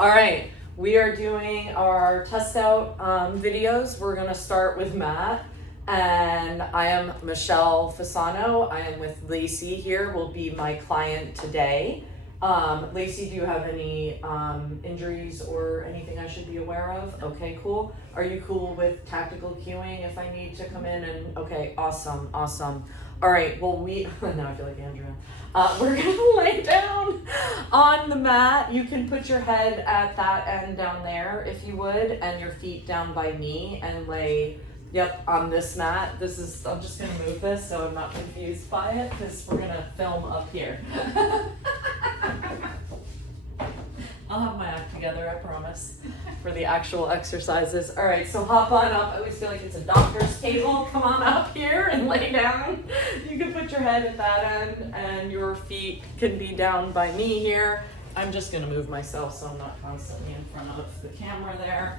All right, we are doing our test out videos. We're gonna start with Matt, and I am Michelle Fasano. I am with Lacey here, will be my client today. Lacey, do you have any injuries or anything I should be aware of? Okay, cool. Are you cool with tactical cueing if I need to come in and, okay, awesome. All right, well now I feel like Andrea. We're gonna lay down on the mat. You can put your head at that end down there if you would, and your feet down by me, and lay, on this mat. I'm just gonna move this so I'm not confused by it, because we're gonna film up here. I'll have my act together, I promise, for the actual exercises. All right, so hop on up. I always feel like it's a doctor's table. Come on up here and lay down. You can put your head at that end, and your feet can be down by me here. I'm just gonna move myself so I'm not constantly in front of the camera there.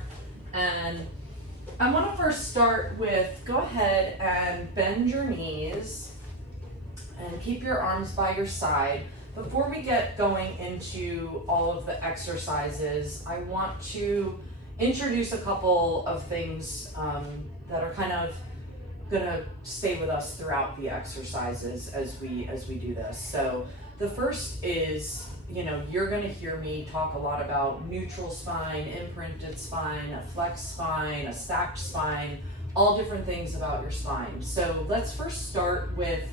And I wanna first start with, go ahead and bend your knees and keep your arms by your side. Before we get going into all of the exercises, I want to introduce a couple of things that are kind of gonna stay with us throughout the exercises as we do this. So the first is, you're gonna hear me talk a lot about neutral spine, imprinted spine, a flex spine, a stacked spine, all different things about your spine. So let's first start with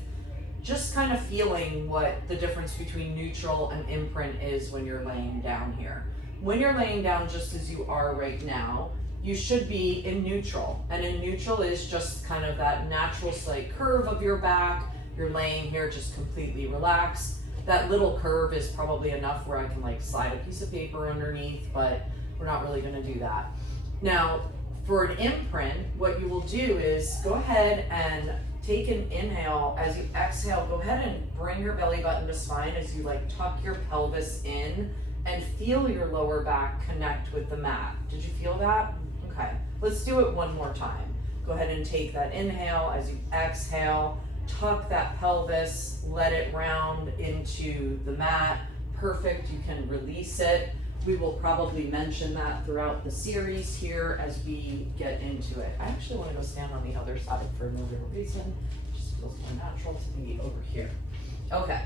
just kind of feeling what the difference between neutral and imprint is when you're laying down here. When you're laying down just as you are right now, you should be in neutral. And in neutral is just kind of that natural slight curve of your back. You're laying here just completely relaxed. That little curve is probably enough where I can slide a piece of paper underneath, but we're not really gonna do that. Now, for an imprint, what you will do is go ahead and take an inhale. As you exhale, go ahead and bring your belly button to spine as you tuck your pelvis in and feel your lower back connect with the mat. Did you feel that? Okay, let's do it one more time. Go ahead and take that inhale. As you exhale, tuck that pelvis, let it round into the mat. Perfect, you can release it. We will probably mention that throughout the series here as we get into it. I actually want to go stand on the other side for no real reason. It just feels more natural to be over here. Okay,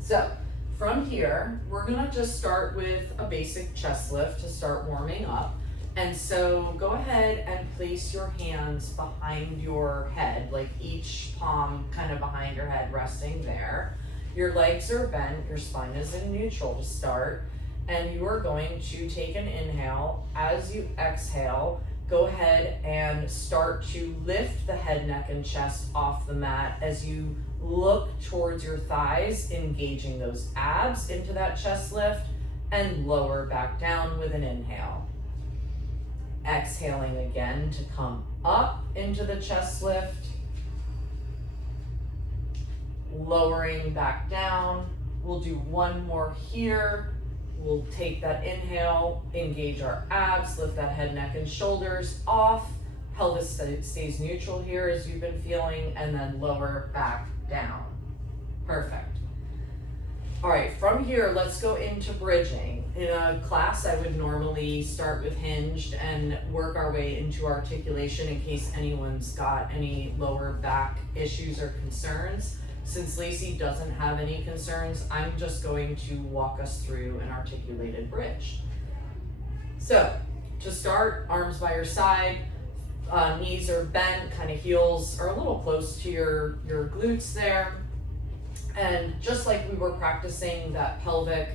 so from here, we're gonna just start with a basic chest lift to start warming up. And so go ahead and place your hands behind your head, each palm kind of behind your head, resting there. Your legs are bent, your spine is in neutral to start. And you are going to take an inhale. As you exhale, go ahead and start to lift the head, neck, and chest off the mat as you look towards your thighs, engaging those abs into that chest lift, and lower back down with an inhale. Exhaling again to come up into the chest lift, lowering back down. We'll do one more here. We'll take that inhale, engage our abs, lift that head, neck, and shoulders off. Pelvis stays neutral here as you've been feeling, and then lower back down. Perfect. All right, from here, let's go into bridging. In a class, I would normally start with hinged and work our way into articulation in case anyone's got any lower back issues or concerns. Since Lacey doesn't have any concerns, I'm just going to walk us through an articulated bridge. So, to start, arms by your side, knees are bent, kind of heels are a little close to your glutes there. And just like we were practicing that pelvic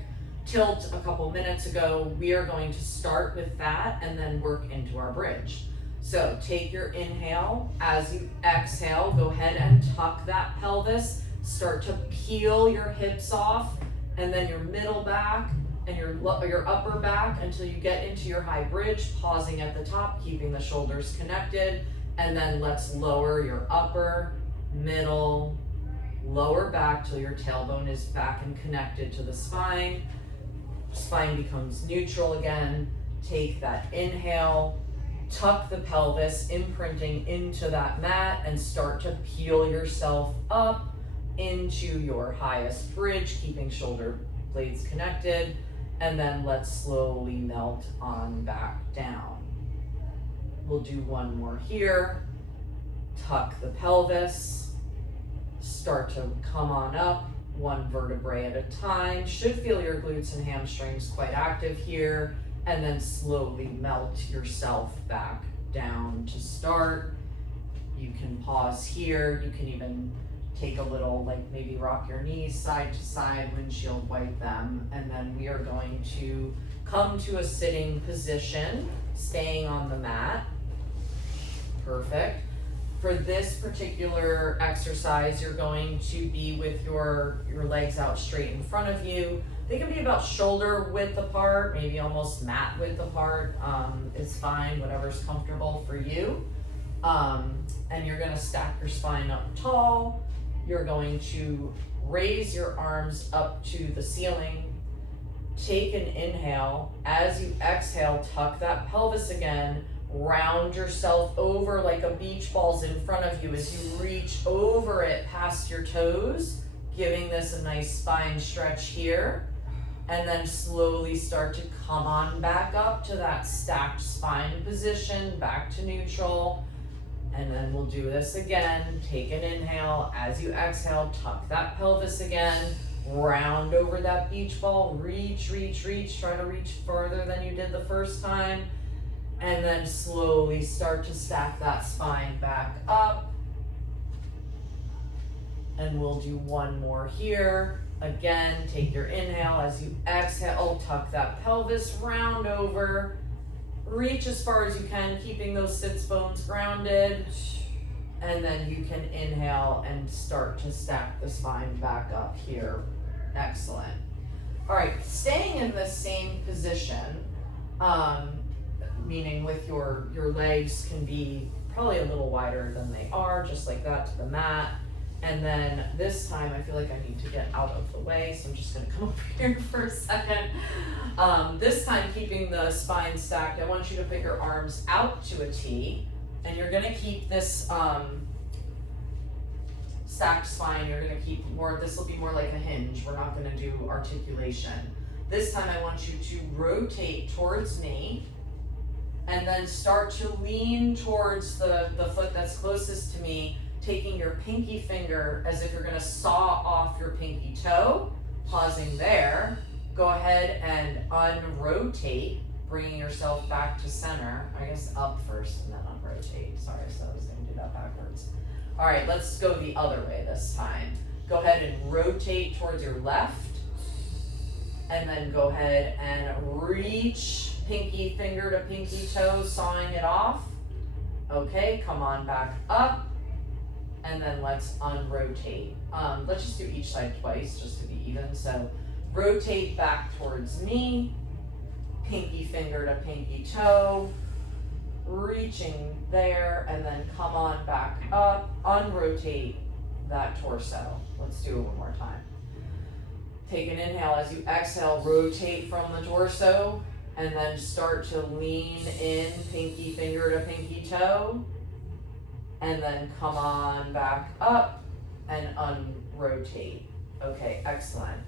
tilt a couple minutes ago, we are going to start with that and then work into our bridge. So take your inhale. As you exhale, go ahead and tuck that pelvis. Start to peel your hips off, and then your middle back and your upper back until you get into your high bridge, pausing at the top, keeping the shoulders connected. And then let's lower your upper, middle, lower back till your tailbone is back and connected to the spine. Spine becomes neutral again. Take that inhale. Tuck the pelvis, imprinting into that mat, and start to peel yourself up into your highest bridge, keeping shoulder blades connected. And then let's slowly melt on back down. We'll do one more here. Tuck the pelvis. Start to come on up, one vertebrae at a time. Should feel your glutes and hamstrings quite active here. And then slowly melt yourself back down to start. You can pause here. You can even take a little, like maybe rock your knees side to side, windshield wipe them. And then we are going to come to a sitting position, staying on the mat. Perfect. For this particular exercise, you're going to be with your legs out straight in front of you. They can be about shoulder width apart, maybe almost mat width apart. It's fine, whatever's comfortable for you. And you're gonna stack your spine up tall. You're going to raise your arms up to the ceiling. Take an inhale. As you exhale, tuck that pelvis again. Round yourself over like a beach ball's in front of you as you reach over it past your toes, giving this a nice spine stretch here. And then slowly start to come on back up to that stacked spine position, back to neutral. And then we'll do this again. Take an inhale. As you exhale, tuck that pelvis again. Round over that beach ball. Reach, reach, reach. Try to reach further than you did the first time. And then slowly start to stack that spine back up. And we'll do one more here. Again, take your inhale. As you exhale, tuck that pelvis, round over. Reach as far as you can, keeping those sits bones grounded. And then you can inhale and start to stack the spine back up here. Excellent. All right, staying in the same position, meaning with your legs can be probably a little wider than they are, just like that to the mat. And then this time I feel like I need to get out of the way, so I'm just gonna come over here for a second. This time, keeping the spine stacked, I want you to put your arms out to a T, and you're gonna keep this stacked spine. You're gonna keep more, this will be more like a hinge. We're not gonna do articulation. This time I want you to rotate towards me, and then start to lean towards the foot that's closest to me, taking your pinky finger as if you're gonna saw off your pinky toe, pausing there. Go ahead and unrotate, bringing yourself back to center. I guess up first and then unrotate. Sorry, so I was gonna do that backwards. All right, let's go the other way this time. Go ahead and rotate towards your left, and then go ahead and reach pinky finger to pinky toe, sawing it off. Okay, come on back up. And then let's unrotate. Let's just do each side twice just to be even. So rotate back towards me, pinky finger to pinky toe, reaching there, and then come on back up, unrotate that torso. Let's do it one more time. Take an inhale. As you exhale, rotate from the torso, and then start to lean in, pinky finger to pinky toe. And then come on back up and unrotate. Okay, excellent.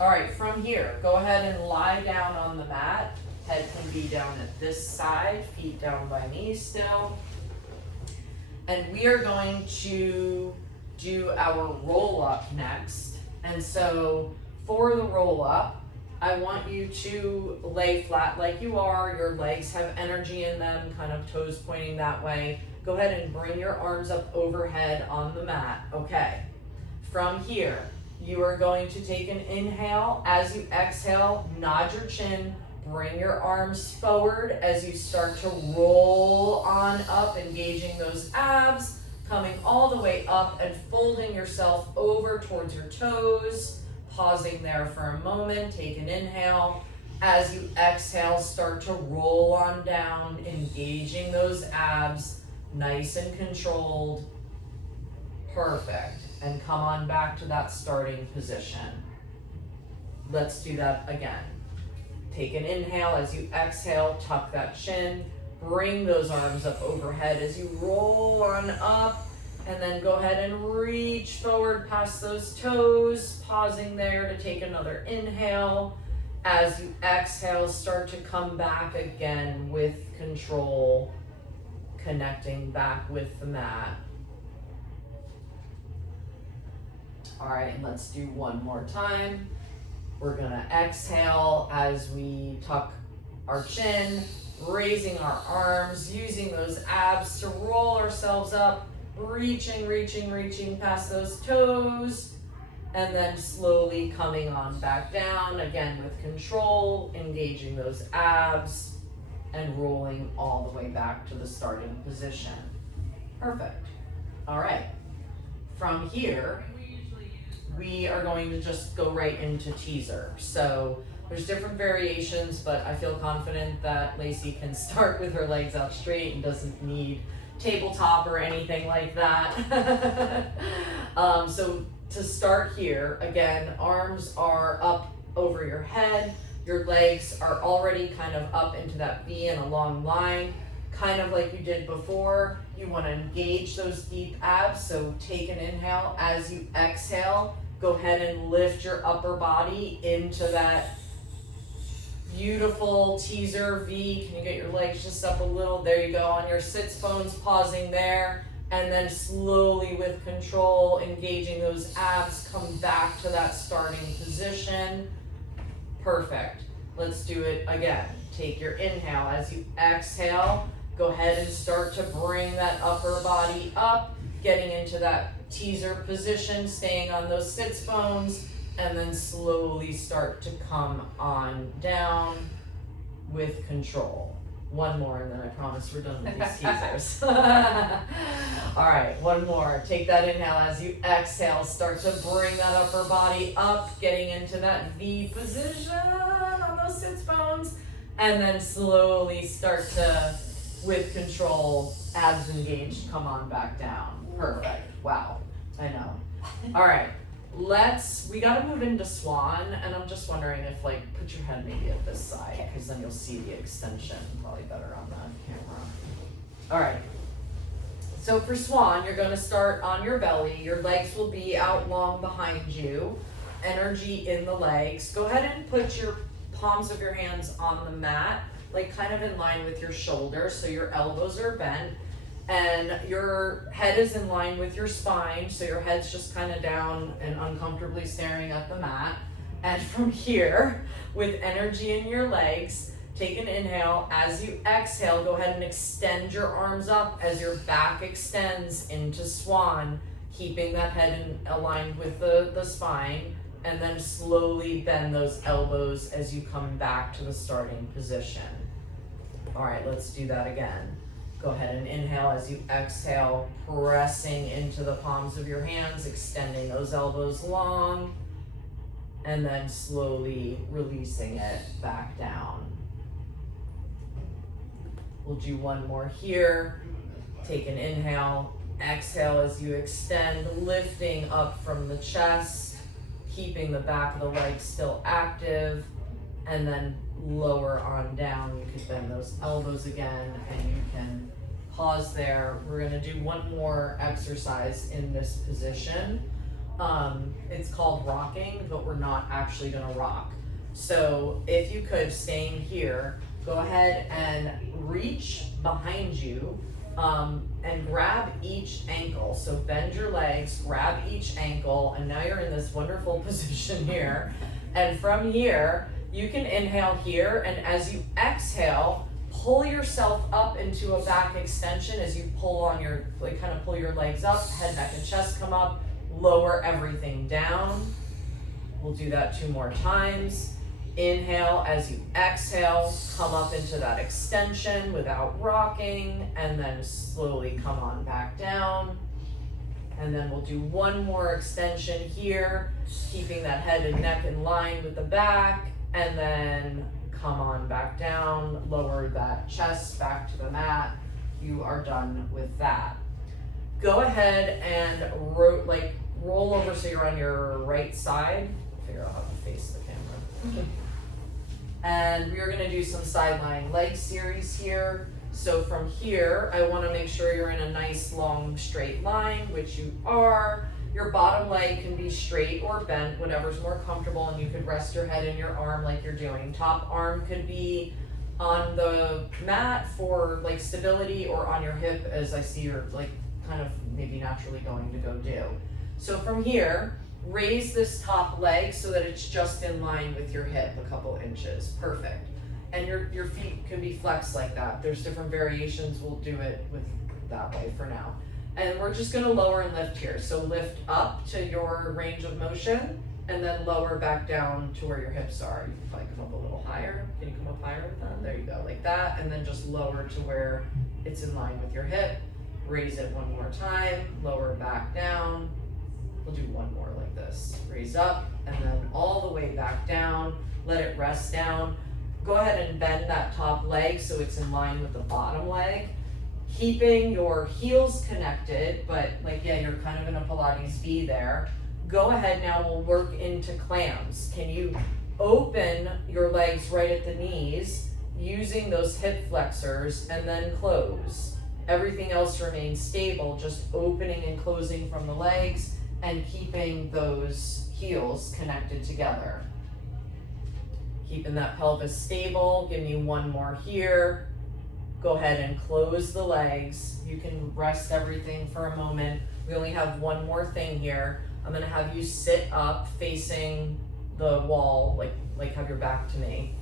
All right, from here, go ahead and lie down on the mat. Head can be down at this side, feet down by me still. And we are going to do our roll up next. And so for the roll up, I want you to lay flat like you are. Your legs have energy in them, kind of toes pointing that way. Go ahead and bring your arms up overhead on the mat. Okay. From here, you are going to take an inhale. As you exhale, nod your chin, bring your arms forward as you start to roll on up, engaging those abs, coming all the way up and folding yourself over towards your toes. Pausing there for a moment, take an inhale. As you exhale, start to roll on down, engaging those abs. Nice and controlled. Perfect. And come on back to that starting position. Let's do that again. Take an inhale. As you exhale, tuck that chin. Bring those arms up overhead as you roll on up. And then go ahead and reach forward past those toes. Pausing there to take another inhale. As you exhale, start to come back again with control, connecting back with the mat. All right, let's do one more time. We're gonna exhale as we tuck our chin, raising our arms, using those abs to roll ourselves up, reaching past those toes, and then slowly coming on back down, again with control, engaging those abs, and rolling all the way back to the starting position. Perfect. All right. From here, we are going to just go right into teaser. So there's different variations, but I feel confident that Lacey can start with her legs out straight and doesn't need tabletop or anything like that. So to start here, again, arms are up over your head. Your legs are already kind of up into that V in a long line, kind of like you did before. You want to engage those deep abs, so take an inhale. As you exhale, go ahead and lift your upper body into that beautiful teaser V. Can you get your legs just up a little? There you go, on your sits bones, pausing there. And then slowly with control, engaging those abs, come back to that starting position. Perfect. Let's do it again. Take your inhale. As you exhale, go ahead and start to bring that upper body up, getting into that teaser position, staying on those sits bones, and then slowly start to come on down with control. One more, and then I promise we're done with these teasers. All right, one more. Take that inhale. As you exhale, start to bring that upper body up, getting into that V position on those sits bones, and then slowly start to, with control, abs engaged, come on back down. Perfect. Wow, I know. All right, we gotta move into swan, and I'm just wondering if, like, put your head maybe at this side, because then you'll see the extension probably better on the camera. All right, so for swan, you're gonna start on your belly. Your legs will be out long behind you, energy in the legs. Go ahead and put your palms of your hands on the mat, like kind of in line with your shoulders, so your elbows are bent. And your head is in line with your spine, so your head's just kind of down and uncomfortably staring at the mat. And from here, with energy in your legs, take an inhale. As you exhale, go ahead and extend your arms up as your back extends into swan, keeping that head aligned with the spine, and then slowly bend those elbows as you come back to the starting position. All right, let's do that again. Go ahead and inhale. As you exhale, pressing into the palms of your hands, extending those elbows long, and then slowly releasing it back down. We'll do one more here. Take an inhale, exhale as you extend, lifting up from the chest, keeping the back of the legs still active, and then lower on down. You could bend those elbows again, and you can pause there. We're gonna do one more exercise in this position. It's called rocking, but we're not actually gonna rock. So if you could, staying here, go ahead and reach behind you and grab each ankle. So bend your legs, grab each ankle, and now you're in this wonderful position here. And from here, you can inhale here, and as you exhale, pull yourself up into a back extension as you pull on your, like kind of pull your legs up, head, neck, and chest come up, lower everything down. We'll do that 2 more times. Inhale, as you exhale, come up into that extension without rocking, and then slowly come on back down. And then we'll do one more extension here, keeping that head and neck in line with the back, and then come on back down, lower that chest back to the mat. You are done with that. Go ahead and roll over so you're on your right side. Figure out how to face the camera. Okay. And we're gonna do some sideline leg series here. So from here, I wanna make sure you're in a nice long straight line, which you are. Your bottom leg can be straight or bent, whatever's more comfortable, and you could rest your head in your arm like you're doing. Top arm could be on the mat for like stability, or on your hip as I see you're like kind of maybe naturally going to go do. So from here, raise this top leg so that it's just in line with your hip, a couple inches. Perfect. And your feet can be flexed like that. There's different variations. We'll do it with that way for now. And we're just gonna lower and lift here. So lift up to your range of motion, and then lower back down to where your hips are. You can probably come up a little higher. Can you come up higher with that? There you go, like that. And then just lower to where it's in line with your hip. Raise it one more time, lower back down. We'll do one more like this. Raise up, and then all the way back down. Let it rest down. Go ahead and bend that top leg so it's in line with the bottom leg. Keeping your heels connected, but like, yeah, you're kind of in a Pilates V there. Go ahead now, we'll work into clams. Can you open your legs right at the knees using those hip flexors, and then close? Everything else remains stable, just opening and closing from the legs and keeping those heels connected together. Keeping that pelvis stable. Give me one more here. Go ahead and close the legs. You can rest everything for a moment. We only have one more thing here. I'm gonna have you sit up facing the wall, like have your back to me.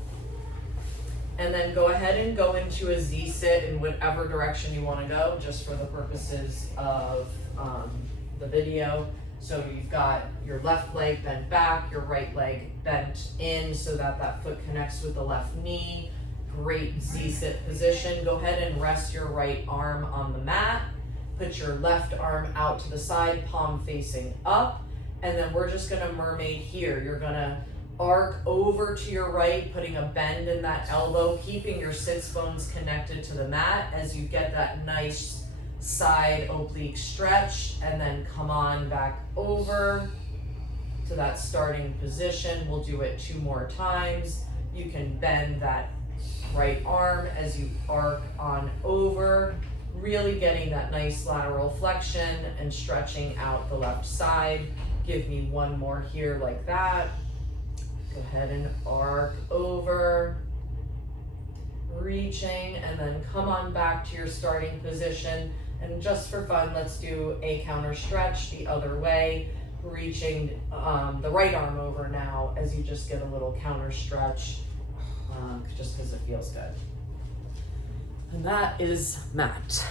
And then go ahead and go into a Z sit in whatever direction you wanna go, just for the purposes of the video. So you've got your left leg bent back, your right leg bent in so that that foot connects with the left knee. Great Z-sit position. Go ahead and rest your right arm on the mat. Put your left arm out to the side, palm facing up. And then we're just gonna mermaid here. You're gonna arc over to your right, putting a bend in that elbow, keeping your sits bones connected to the mat as you get that nice side oblique stretch, and then come on back over to that starting position. We'll do it 2 more times. You can bend that right arm as you arc on over, really getting that nice lateral flexion and stretching out the left side. Give me one more here like that. Go ahead and arc over, reaching, and then come on back to your starting position. And just for fun, let's do a counter stretch the other way, reaching the right arm over now as you just get a little counter stretch, just because it feels good. And that is mat.